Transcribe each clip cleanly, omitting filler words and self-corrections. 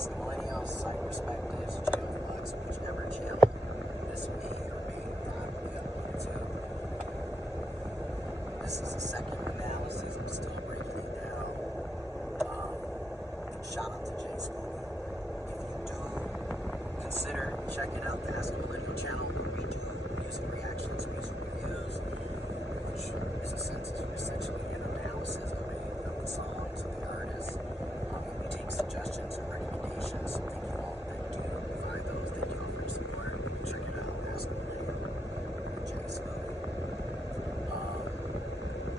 Ask the Millennials, Site Perspectives, Channel Flux, whichever channel this may or may not be uploaded to. This is the second analysis. I'm still breaking it down. Shout out to Jay Spooky. If you do consider checking out the Ask the Millennial channel, where we do music reactions, music reviews, which is essentially an analysis of the songs of the artists. We take suggestions and recommendations. Thank you all that do provide those. Thank you all for your support. Check it out. Ask the Millennial. Jay Spooky.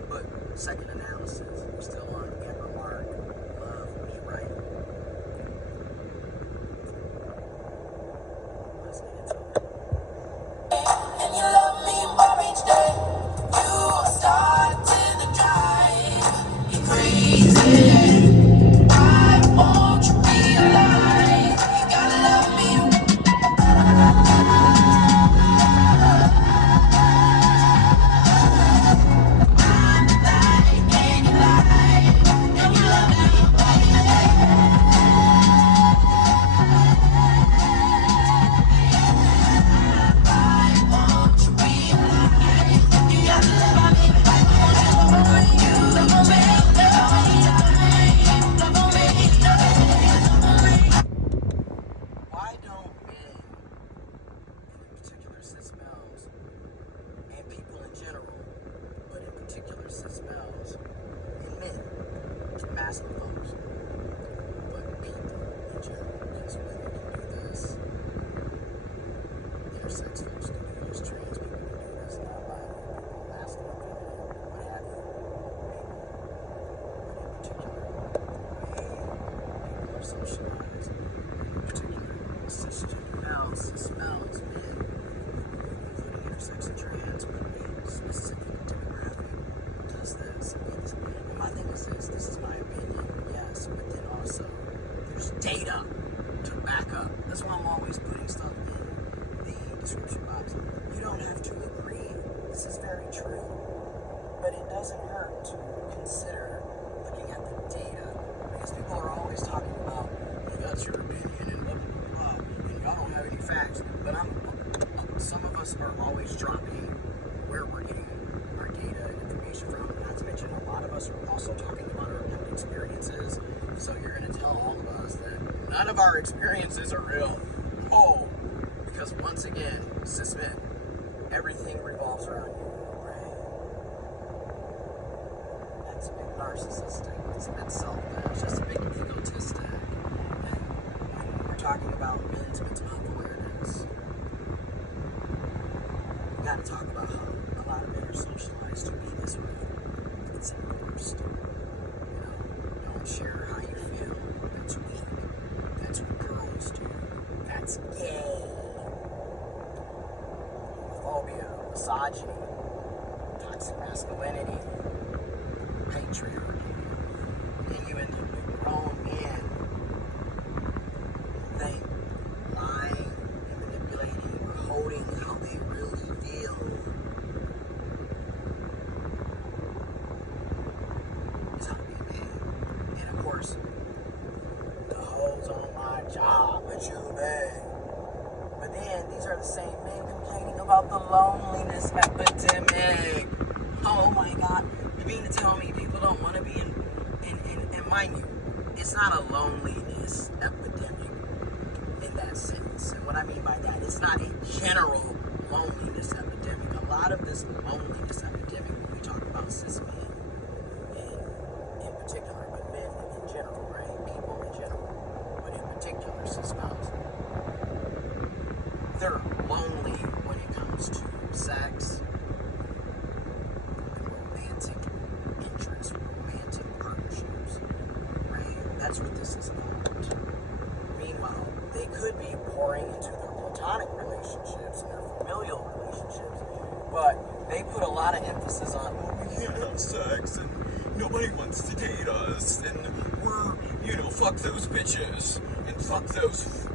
But second analysis, we're still on Get Remark. Love Me Right. Let's get into it. And you love me for each day. You started the drive. You're crazy. Why won't you realize you gotta love me? Why don't men, in particular cis males, and people in general, but in particular cis males, and men, masculine folks, but people in general, because women can do this, intersex folks can do this, trans people can do this, non-binary people, masculine, feminine, what have you, people, but in particular, the way people are socialized, in particular, cisgender males, cis males, men, including intersex and trans, but a specific demographic does this. And my thing is this is my opinion, yes, but then also there's data to back up. That's why I'm always putting stuff in the description box. You don't have to agree. This is very true. But it doesn't hurt to consider looking at the data, because people are always talking about, hey, that's your opinion and blah, blah, blah, and y'all don't have any facts. But some of us are always dropping where we're getting our data and information from. Not to mention, a lot of us are also talking about our lived experiences. So you're going to tell all of us that none of our experiences are real. Oh, because once again, cis men, everything revolves around you, right? That's a bit narcissistic. It's a bit selfish. Just a bit egotistic. And we're talking about men's mental health awareness. We got to talk about how a lot of men are socialized to be this way. It's enforced. Don't share how you feel. That's weak. That's what girls do. That's gay. Homophobia, misogyny, toxic masculinity, patriarchy. Then you end up with grown men who think lying and manipulating or holding how they really feel is how to be a man. And of course, the hoes on my job, but you man. But then these are the same men complaining about the loneliness epidemic. Oh my God. You mean to tell me people don't want to be in mind you, it's not a loneliness epidemic in that sense. And what I mean by that, it's not a general loneliness epidemic. A lot of this loneliness epidemic, when we talk about cis men, in particular, but men in general, right? People in general, but in particular, cis males, they're lonely when it comes to sex, romantic interests, romantic partnerships, right? That's what this is about. Meanwhile, they could be pouring into their platonic relationships and their familial relationships, but they put a lot of emphasis on, oh, we can't have sex, and nobody wants to date us, and we're, fuck those bitches, and fuck those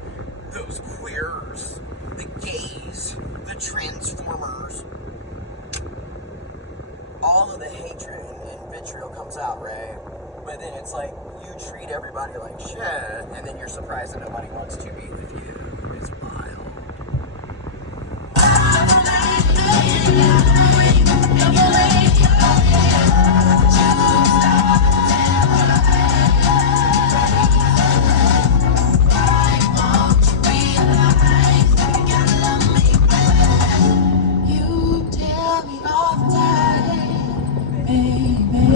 queers, the gays, the transformers. All of the hatred and vitriol comes out, right? But then it's like, you treat everybody like shit, and then you're surprised that nobody wants to be with you. It's wild. You tell me all the time, baby,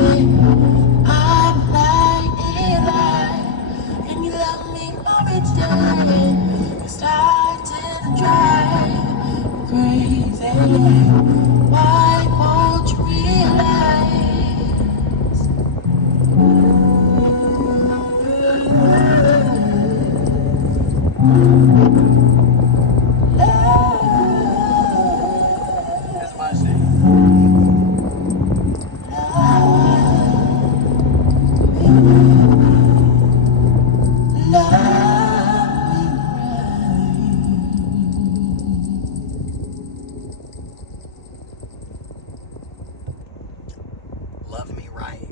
I'm lying, and you love me every day. It's starting to drive me crazy. Why won't you That's my shit. Love me right.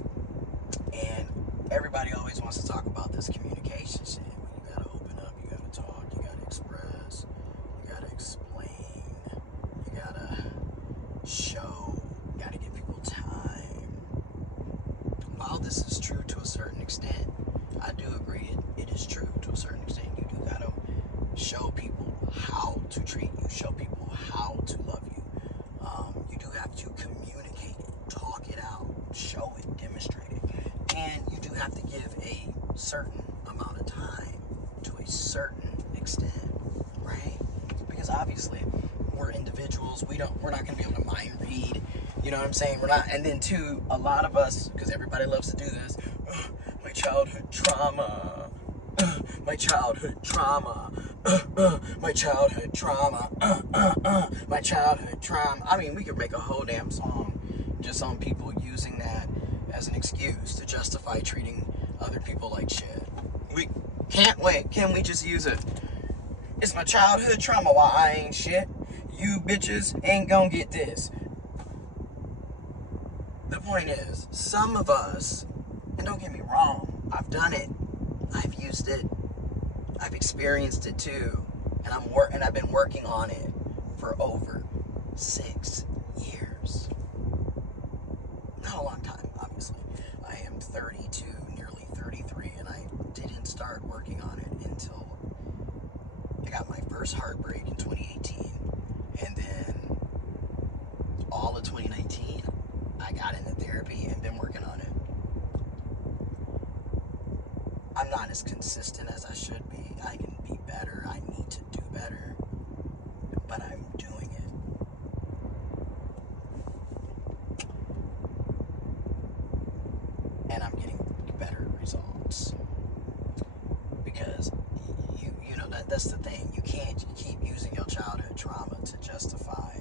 And everybody always wants to talk about this communication shit. When you gotta open up, you gotta talk, you gotta express, you gotta explain, you gotta show, you gotta give people time. While this is true to a certain extent, I do agree it is true to a certain extent. You do gotta show people how to treat you, show people how to love you. You do have to communicate it, talk it out, show it, demonstrate it. And you do have to give a certain amount of time to a certain extent, right? Because obviously we're individuals. We're not gonna be able to mind read. You know what I'm saying? We're not. And then too, a lot of us, because everybody loves to do this. My childhood trauma. My childhood trauma. My childhood trauma. My childhood trauma. I mean, we could make a whole damn song just on people using that as an excuse to justify treating other people like shit. We can't wait. Can we just use it? It's my childhood trauma. Why I ain't shit. You bitches ain't gonna get this. The point is, some of us, and don't get me wrong, I've done it. I've used it. I've experienced it too. And I've been working on it for over 6 years. Not a long time, obviously. I am 32, nearly 33, and I didn't start working on it until I got my first heartbreak in 2018. And then all of 2019, I got into therapy and been working on it. I'm not as consistent as I should be. I can be better. I need to do better. But I'm doing it. And I'm getting better results. Because you know that's the thing. You can't keep using your childhood trauma to justify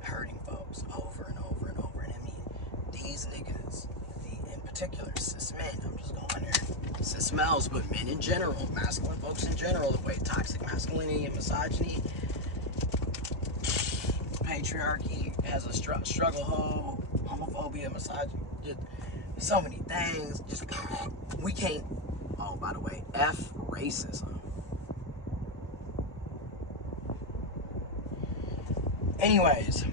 hurting folks over and over and over. And I mean, these niggas, in particular, cis men, I'm just going there. Cis males, but men in general, masculine folks in general, the way toxic masculinity and misogyny, patriarchy has a struggle, homophobia, misogyny, just so many things. Just we can't. Oh, by the way, F racism. Anyways.